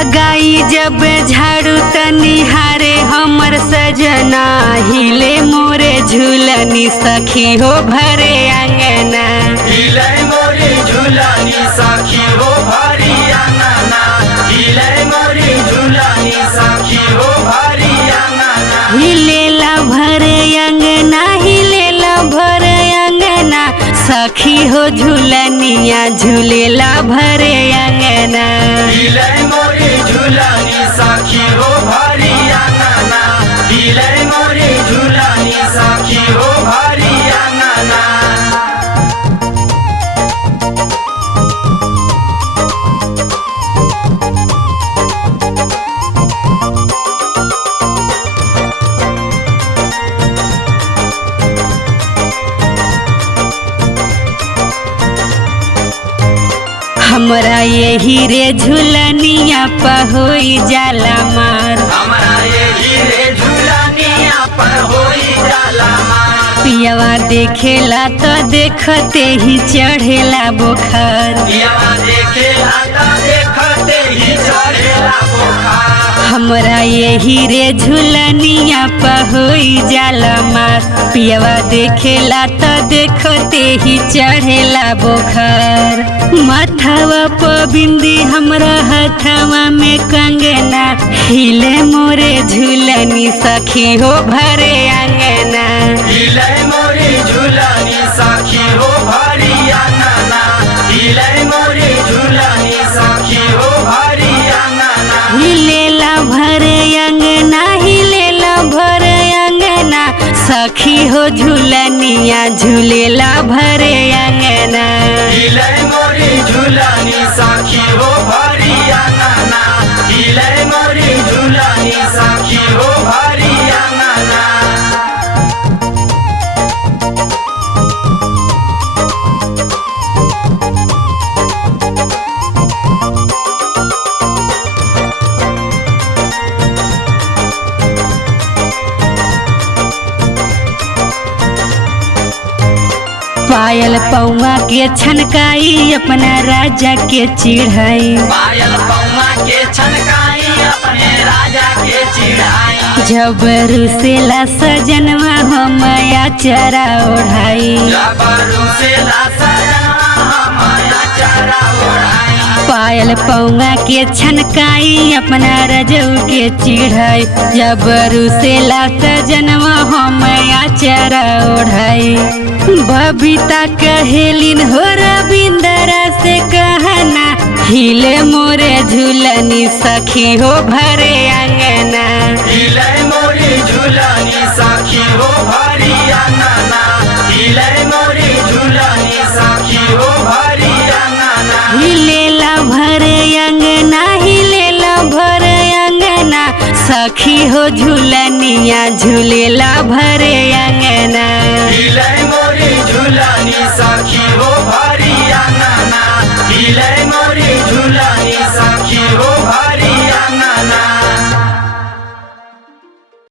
लगाई जब झाड़ू तनिहारे हमर सजना, हिले मोरे झूलनी सखी हो भरे आंगना। हिले मोरे झूलनी सखी हो भरी आंगना, हिले मोरे झूलनी सखी हो भरी आंगना। हिलेला भरे अंगना, हिलेला भरे अंगना, सखी हो झूलनिया झूलेला भरे अंगना। हिले मोरे झूलनी सखी हो भरी आंगना, हिले मोरे झूलनी सखी हो भरी आंगना। हमरा यही रे झूलनिया पर होई जाला मार, हमरा यही रे झूलनिया पर होई जाला मार। पियवा देखेला तो देखते ही चढ़ेला बुखार, पियवा देखेला तो देखते ही चढ़ेला बुखार। हमरा यही रे झूलनिया पर होई जाला मार, पियवा देखेला तो देखते ही चढ़ेला बुखार। माथावा पर बिंदी हमरा हथवा में कंगना, हिले मोरे झूलनी सखी हो भरे आंगना। हिले मोरे झूलनी सखी हो भरी आंगना, हिले मोरे झूलनी सखी हो भरी आंगना। हिलेला भरे अंगना, हिलेला भरे अंगना, सखी हो झूलनिया झूलेला भरे अंगना। हिले मोरे झूलनी सखी हो भरी आंगना, हिले मोरे झूलनी सखी हो भरी आंगना। पायल पौआ के छनकाई अपना राजा के चिढ़ाई, पायल पौआ के छनकाई अपने राजा के चिढ़ाई। जबरू से ला सजनवा हम चरा ओढ़ाई, जबरू से ला सजनवा हम चरा ओढ़ाई। पायल पौआ के छनकाई अपना रजऊ के चिढ़ाई, जबरू से ला सजनवा हम चरा ओढ़ाई। बबीता कहेलिन हो रविंदरा से कहना, हिले मोरे झूलनी सखी हो भरे आंगना। हिले मोरे झूलनी सखी हो भरी आंगना, हिले मोरे झूलनी सखी हो भरी आंगना। हिलेला भरे अंगना, हिलेला भरे अंगना, सखी हो झूलनिया झूलेला भरे अंगना। हिले मोरे झूलनी सखी हो भरी आंगना, हिले